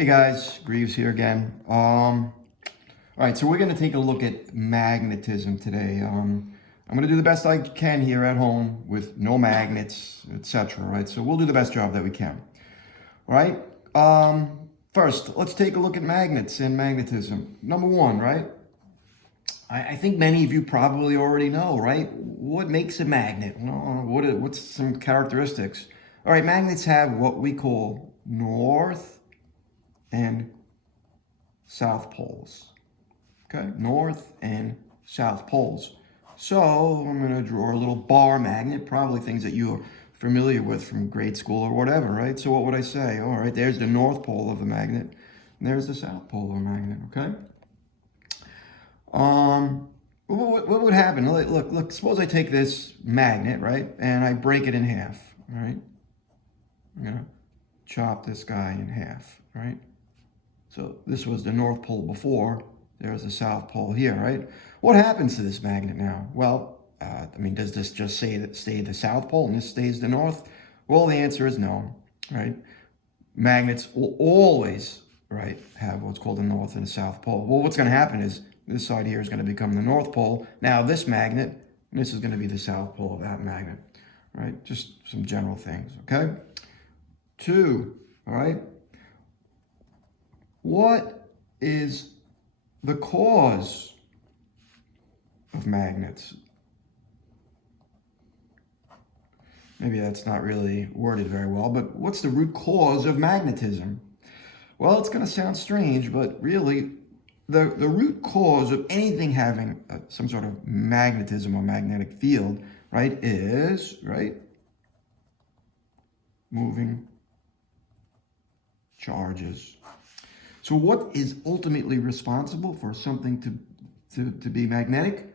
Hey guys, Greaves here again. All right, so we're going to take a look at magnetism today. I'm going to do the best I can here at home with no magnets, etc. Right, so we'll do the best job that we can. All right. First, let's take a look at magnets and magnetism. Number one, right? I think many of you probably already know, right? What makes a magnet? What's some characteristics? All right, magnets have what we call north and south poles. Okay, north and south poles. So I'm going to draw a little bar magnet, probably things that you are familiar with from grade school or whatever, right? So what would I say? All right, there's the north pole of the magnet, and there's the south pole of the magnet, okay? What would happen? Look, suppose I take this magnet, right, and I break it in half, all right? I'm going to chop this guy in half, right? So this was the north pole before. There's the south pole here, right? What happens to this magnet now? Well, does this just stay the south pole and this stays the north? Well, the answer is no, right? Magnets will always, right, have what's called the north and the south pole. Well, what's going to happen is this side here is going to become the north pole. Now this magnet, and this is going to be the south pole of that magnet, right? Just some general things, okay? 2, all right? What is the cause of magnets? Maybe that's not really worded very well, but what's the root cause of magnetism? Well, it's going to sound strange, but really the root cause of anything having some sort of magnetism or magnetic field, right, is, right, moving charges. So what is ultimately responsible for something to be magnetic?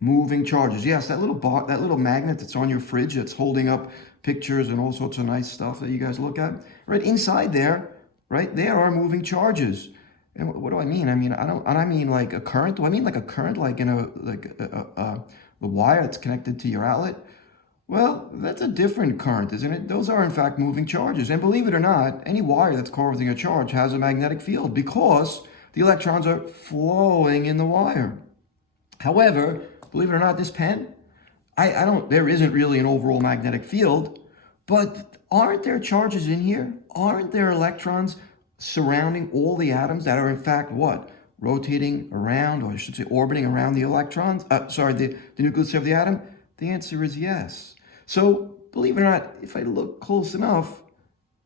Moving charges. Yes, that little magnet that's on your fridge that's holding up pictures and all sorts of nice stuff that you guys look at. Right inside there, right, there are moving charges. And what do I mean? I mean like a current. Do I mean like a current, like in the wire that's connected to your outlet? Well, that's a different current, isn't it? Those are, in fact, moving charges. And believe it or not, any wire that's causing a charge has a magnetic field because the electrons are flowing in the wire. However, believe it or not, this pen, there isn't really an overall magnetic field, but aren't there charges in here? Aren't there electrons surrounding all the atoms that are, in fact, what? Rotating around, or I should say orbiting around the electrons? The nucleus of the atom? The answer is yes. So, believe it or not, if I look close enough,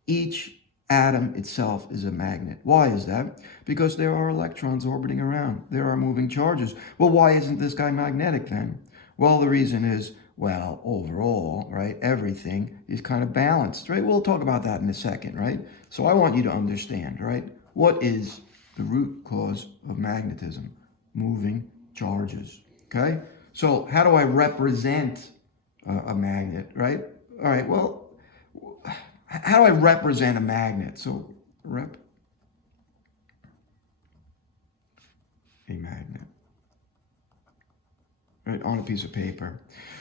each atom itself is a magnet. Why is that? Because there are electrons orbiting around. There are moving charges. Well, why isn't this guy magnetic then? Well, the reason is, well, overall, right, everything is kind of balanced, right? We'll talk about that in a second, right? So I want you to understand, right? What is the root cause of magnetism? Moving charges, okay? So how do I represent a magnet, right? All right, well, how do I represent a magnet? So rep a magnet, right, on a piece of paper.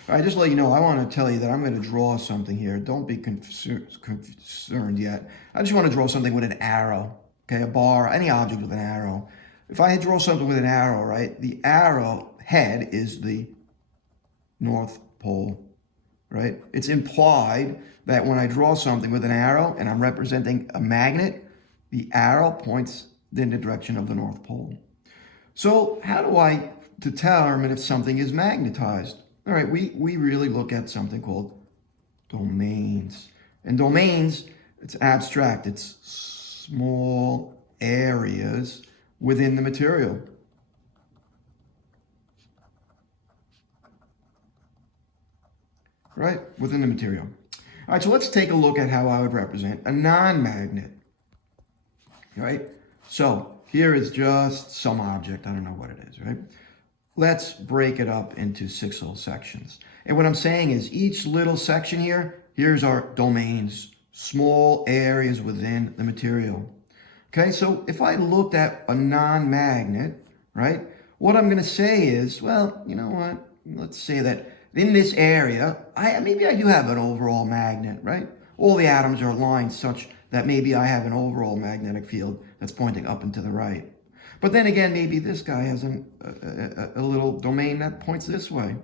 All right, just to let you know, I want to tell you that I'm going to draw something here. Don't be concerned yet. I just want to draw something with an arrow, okay, a bar, any object with an arrow. If I draw something with an arrow, right, the arrow head is the north pole, right? It's implied that when I draw something with an arrow and I'm representing a magnet, the arrow points in the direction of the north pole. So how do I determine if something is magnetized? All right, we really look at something called domains. And domains, it's abstract. It's small areas within the material. Right, within the material. All right, so let's take a look at how I would represent a non-magnet. All right, so here is just some object. I don't know what it is, right? Let's break it up into 6 little sections. And what I'm saying is each little section here, here's our domains, small areas within the material. Okay, so if I looked at a non-magnet, right, what I'm going to say is, well, you know what? Let's say that in this area, maybe I do have an overall magnet, right? All the atoms are aligned such that maybe I have an overall magnetic field that's pointing up and to the right. But then again, maybe this guy has a little domain that points this way.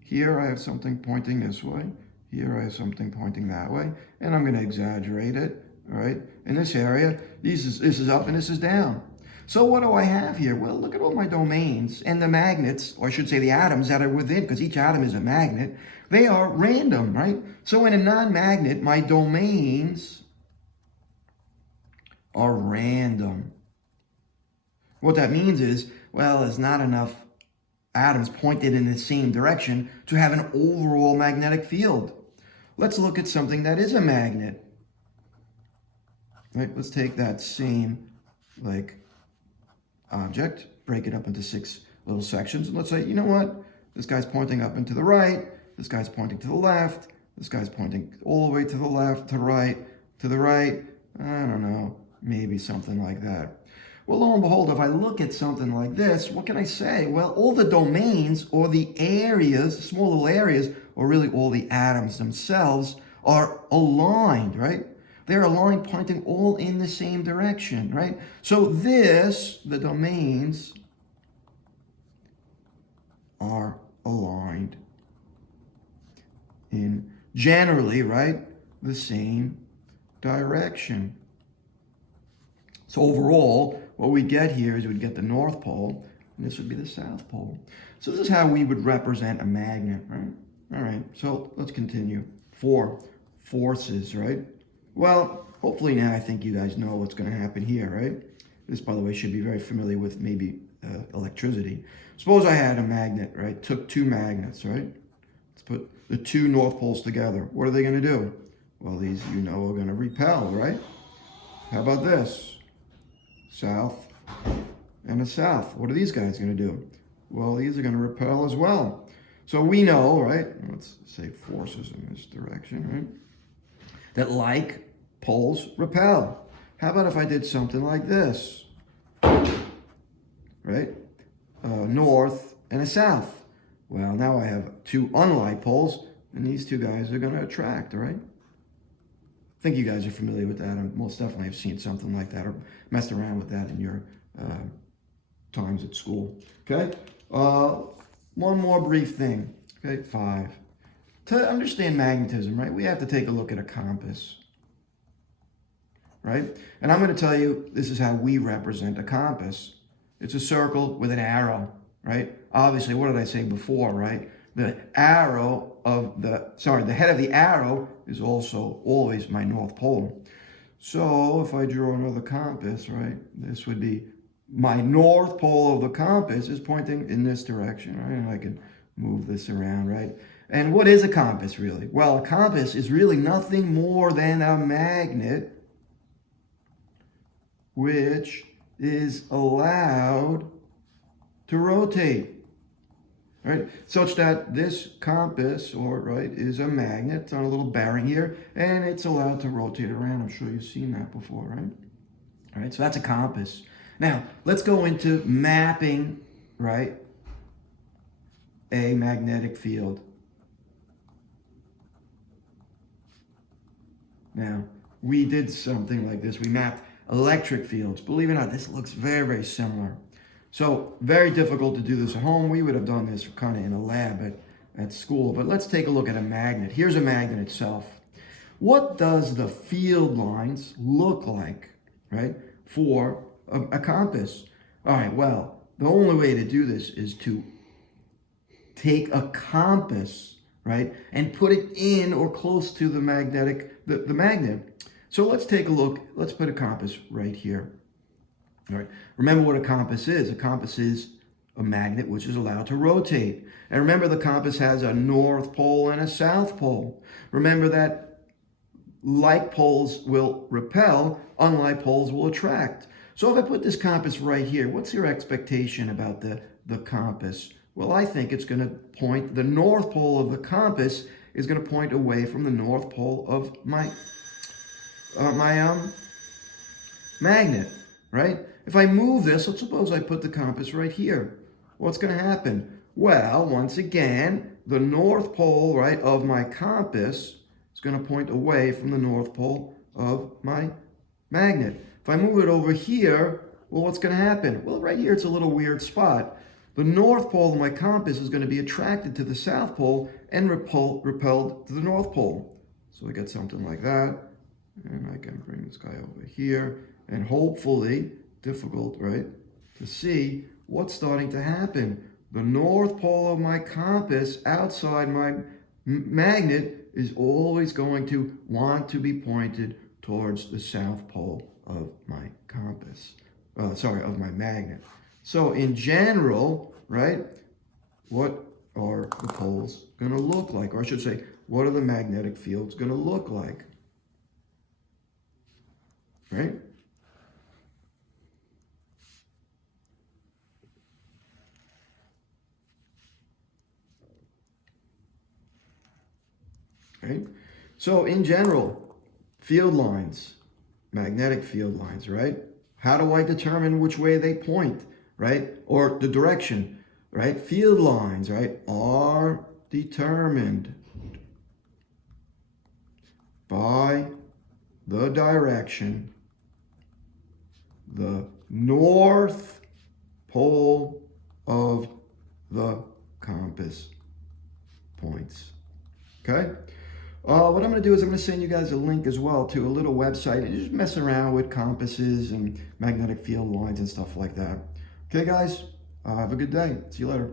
Here I have something pointing this way. Here I have something pointing that way. And I'm going to exaggerate it, all right? In this area, this is up and this is down. So what do I have here? Well, look at all my domains and the magnets, or I should say the atoms that are within, because each atom is a magnet. They are random, right? So in a non-magnet, my domains are random. What that means is, well, there's not enough atoms pointed in the same direction to have an overall magnetic field. Let's look at something that is a magnet. Right? Let's take that same object, break it up into 6 little sections, and let's say, you know what? This guy's pointing up and to the right. This guy's pointing to the left. This guy's pointing all the way to the left, to the right. I don't know, maybe something like that. Well, lo and behold, if I look at something like this, what can I say? Well, all the domains or the areas, small little areas, or really all the atoms themselves are aligned, right? They're aligned, pointing all in the same direction, right? So the domains are aligned in generally, right, the same direction. So overall, what we get here is we'd get the North Pole, and this would be the South Pole. So this is how we would represent a magnet, right? All right, so let's continue. 4 forces, right? Well, hopefully now I think you guys know what's going to happen here, right? This, by the way, should be very familiar with maybe electricity. Suppose I had a magnet, right? Took 2 magnets, right? Let's put the 2 North Poles together. What are they going to do? Well, these, you know, are going to repel, right? How about this? South and a south. What are these guys going to do? Well, these are going to repel as well. So we know, right? Let's say forces in this direction, right? That like poles repel. How about if I did something like this? Right? North and a south. Well, now I have 2 unlike poles, and these 2 guys are going to attract, right? I think you guys are familiar with that, and most definitely have seen something like that or messed around with that in your times at school. Okay? One more brief thing. Okay, 5. To understand magnetism, right, we have to take a look at a compass. Right? And I'm going to tell you, this is how we represent a compass. It's a circle with an arrow, right? Obviously, what did I say before, right? The head of the arrow is also always my North Pole. So if I draw another compass, right, this would be my North Pole of the compass is pointing in this direction, right? And I can move this around, right? And what is a compass really? Well, a compass is really nothing more than a magnet which is allowed to rotate. Right, such that this compass, is a magnet. It's on a little bearing here, and it's allowed to rotate around. I'm sure you've seen that before, right? All right, so that's a compass. Now, let's go into mapping, right, a magnetic field. Now, we did something like this. We mapped electric fields. Believe it or not, this looks very, very similar. So very difficult to do this at home. We would have done this kind of in a lab at school. But let's take a look at a magnet. Here's a magnet itself. What does the field lines look like, right, for a compass? All right, well, the only way to do this is to take a compass, right, and put it in or close to the magnet. So let's take a look. Let's put a compass right here. All right. Remember what a compass is. A compass is a magnet which is allowed to rotate. And remember, the compass has a North Pole and a South Pole. Remember that like poles will repel, unlike poles will attract. So if I put this compass right here, what's your expectation about the compass? Well, I think it's going to point, the North Pole of the compass is going to point away from the North Pole of my magnet, right? If I move this, let's suppose I put the compass right here. What's going to happen? Well, once again, the North Pole, right, of my compass is going to point away from the North Pole of my magnet. If I move it over here, well, what's going to happen? Well, right here, it's a little weird spot. The north pole of my compass is going to be attracted to the south pole and repelled to the north pole. So I get something like that. And I can bring this guy over here. And hopefully, difficult, right, to see what's starting to happen. The north pole of my compass outside my magnet is always going to want to be pointed towards the south pole of my compass. Of my magnet. So in general, right, what are the poles going to look like? Or I should say, what are the magnetic fields going to look like? Right? Right? So in general, field lines, magnetic field lines, right? How do I determine which way they point, right? Or the direction, right? Field lines, right, are determined by the direction the north pole of the compass points. Okay? What I'm going to do is I'm going to send you guys a link as well to a little website. You just mess around with compasses and magnetic field lines and stuff like that. Okay, guys? Have a good day. See you later.